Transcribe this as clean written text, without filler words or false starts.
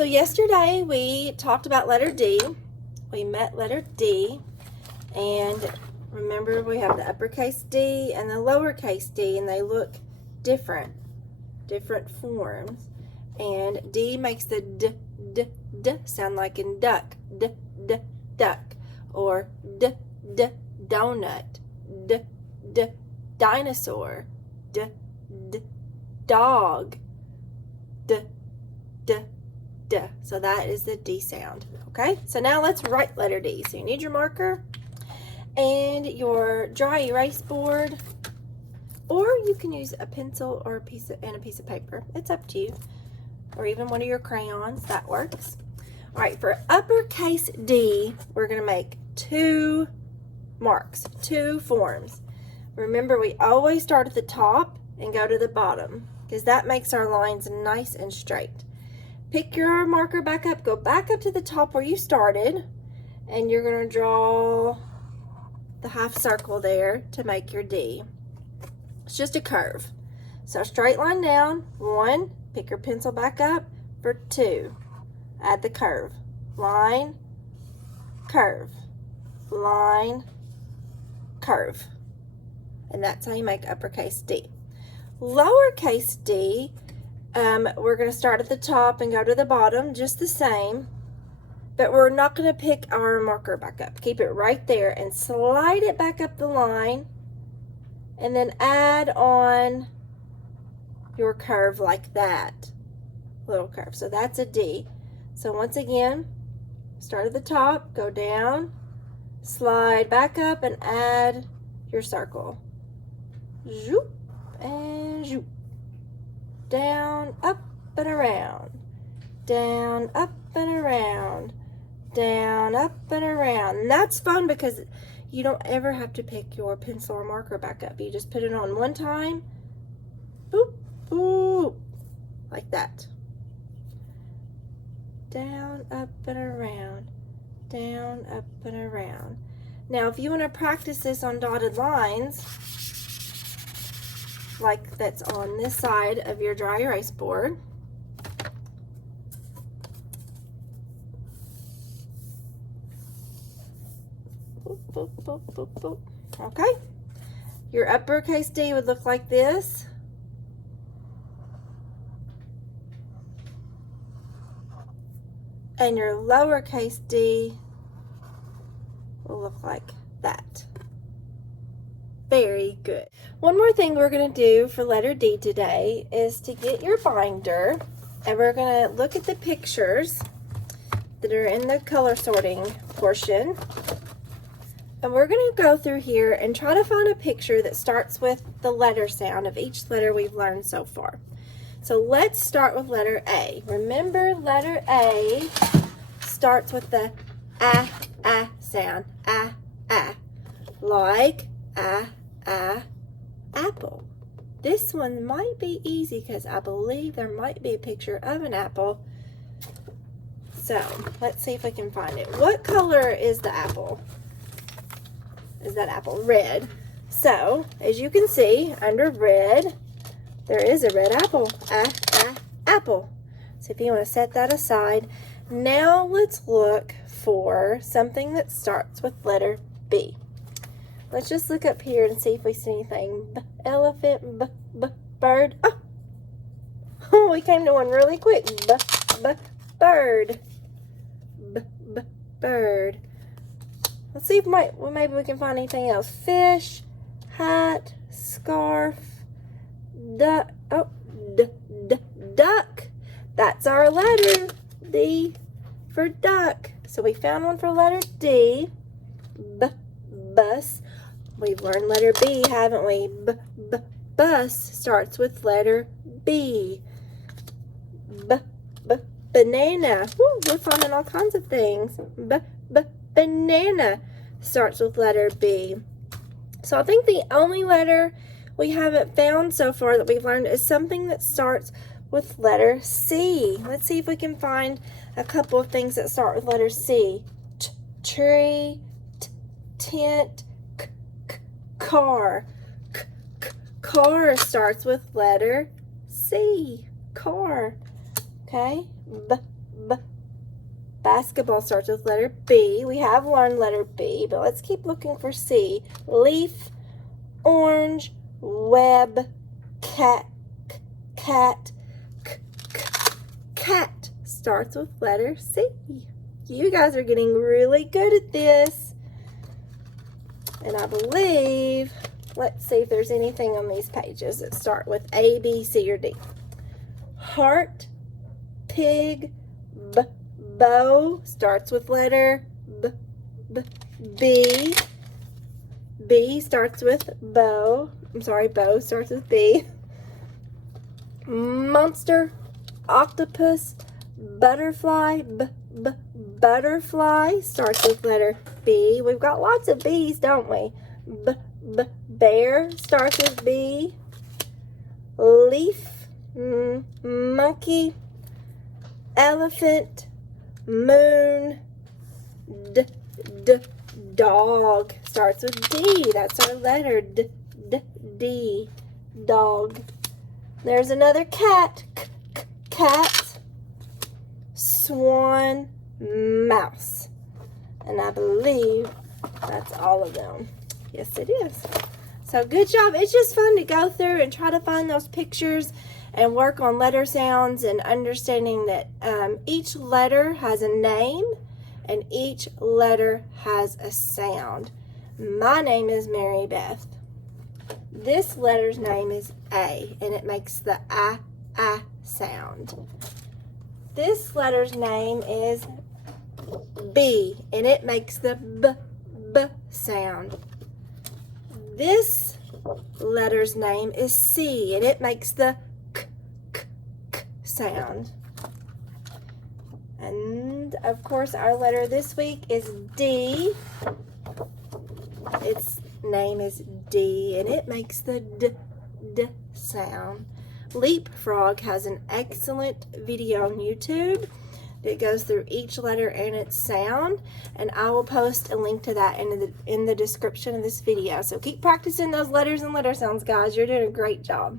So yesterday we talked about letter D. We met letter D, and remember we have the uppercase D and the lowercase d, and they look different forms. And D makes the d sound like in duck, duck, or donut, dinosaur, dog, so that is the D sound. Okay, so now let's write letter D. So you need your marker and your dry erase board, or you can use a pencil or a piece of paper. It's up to you, or even one of your crayons. That works. All right, for uppercase D, we're going to make two marks, two forms. Remember, we always start at the top and go to the bottom, because that makes our lines nice and straight. Pick your marker back up, go back up to the top where you started, and you're going to draw the half circle there to make your D. It's just a curve. So straight line down, 1, pick your pencil back up for 2. Add the curve. Line, curve, line, curve. And that's how you make uppercase D. Lowercase d, we're going to start at the top and go to the bottom just the same, but we're not going to pick our marker back up. Keep it right there and slide it back up the line, and then add on your curve like that, little curve. So that's a D. So once again, start at the top, go down, slide back up, and add your circle. Zoop and zoop. Down, up, and around. Down, up, and around. Down, up, and around. And that's fun because you don't ever have to pick your pencil or marker back up. You just put it on one time. Boop, boop. Like that. Down, up, and around. Down, up, and around. Now, if you want to practice this on dotted lines, like that's on this side of your dry erase board, boop, boop, boop, boop, boop. Okay, your uppercase D would look like this, and your lowercase d will look like that. Very good. One more thing we're going to do for letter D today is to get your binder, and we're going to look at the pictures that are in the color sorting portion, and we're going to go through here and try to find a picture that starts with the letter sound of each letter we've learned so far. So let's start with letter A. Remember, letter A starts with the sound, like apple. This one might be easy because I believe there might be a picture of an apple. So let's see if we can find it. What color is the apple? Is that apple red? So as you can see, under red, there is a red apple. Apple. So if you want to set that aside, now let's look for something that starts with letter B. Let's just look up here and see if we see anything. Elephant, bird. Oh, we came to one really quick. Bird. Bird. Let's see if maybe we can find anything else. Fish, hat, scarf, duck. Oh, duck. That's our letter D for duck. So we found one for letter D. Bus. We've learned letter B, haven't we? Bus starts with letter B. Banana. Woo, we're finding all kinds of things. Banana starts with letter B. So I think the only letter we haven't found so far that we've learned is something that starts with letter C. Let's see if we can find a couple of things that start with letter C. Tree, tent, car. Car starts with letter C. Car. Okay? Basketball starts with letter B. We have one letter B, but let's keep looking for C. Leaf, orange, web, cat, cat, cat starts with letter C. You guys are getting really good at this. And I believe, let's see if there's anything on these pages that start with A, B, C, or D. Heart, pig, bow starts with letter B. B starts with bow. I'm sorry, bow starts with B. Monster, octopus, butterfly, butterfly starts with letter B. We've got lots of B's, don't we? Bear starts with B. Leaf, monkey, elephant, moon, dog starts with D. That's our letter D. Dog. There's another cat. Cat. Swan. Mouse. And I believe that's all of them. Yes, it is. So good job. It's just fun to go through and try to find those pictures and work on letter sounds and understanding that each letter has a name and each letter has a sound. My name is Mary Beth. This letter's name is A, and it makes the I sound. This letter's name is B, and it makes the B sound. This letter's name is C, and it makes the K sound. And of course, our letter this week is D. Its name is D, and it makes the D sound. Leapfrog has an excellent video on YouTube that goes through each letter and its sound, and I will post a link to that in the description of this video. So keep practicing those letters and letter sounds, guys. You're doing a great job.